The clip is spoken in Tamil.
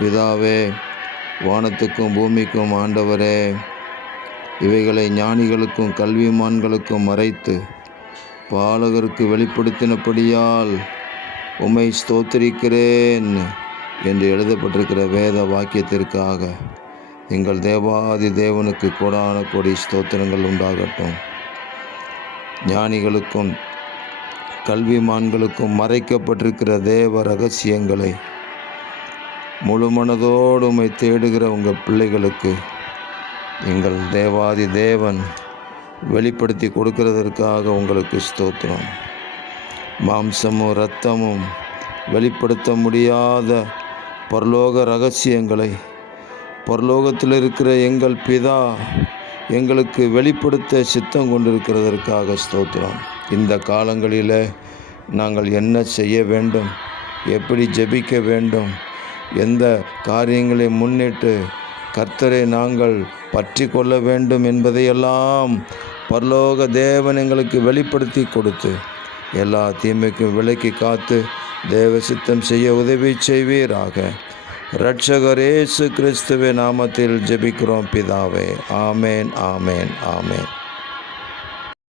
பிதாவே, வானத்துக்கும் பூமிக்கும் ஆண்டவரே, இவைகளை ஞானிகளுக்கும் கல்விமான்களுக்கும் மறைத்து பாலகருக்கு வெளிப்படுத்தினபடியால் உம்மை ஸ்தோத்திரிக்கிறேன் என்று எழுதப்பட்டிருக்கிற வேத வாக்கியத்திற்காக எங்கள் தேவாதி தேவனுக்கு கோடான கோடி ஸ்தோத்திரங்கள் உண்டாகட்டும். ஞானிகளுக்கும் கல்விமான்களுக்கும் மறைக்கப்பட்டிருக்கிற தேவ ரகசியங்களை முழு மனதோடு உம்மை தேடுகிற உங்கள் பிள்ளைகளுக்கு எங்கள் தேவாதி தேவன் வெளிப்படுத்தி கொடுக்கிறதற்காக உங்களுக்கு ஸ்தோத்திரம். மாம்சமும் இரத்தமும் வெளிப்படுத்த முடியாத பரலோக ரகசியங்களை பரலோகத்தில் இருக்கிற எங்கள் பிதா எங்களுக்கு வெளிப்படுத்த சித்தம் கொண்டிருக்கிறதற்காக ஸ்தோத்திரம். இந்த காலங்களில் நாங்கள் என்ன செய்ய வேண்டும், எப்படி ஜெபிக்க வேண்டும், எந்த காரியங்களை முன்னிட்டு கர்த்தரை நாங்கள் பற்றி கொள்ள வேண்டும் என்பதையெல்லாம் பரலோக தேவன் எங்களுக்கு வெளிப்படுத்தி கொடுத்து எல்லா தீமைக்கும் விலக்கி காத்து தேவ சித்தம் செய்ய உதவி செய்வீராக. இரட்சகர் இயேசு கிறிஸ்துவின் நாமத்தில் ஜெபிக்கிறோம் பிதாவே. ஆமேன், ஆமேன், ஆமேன்.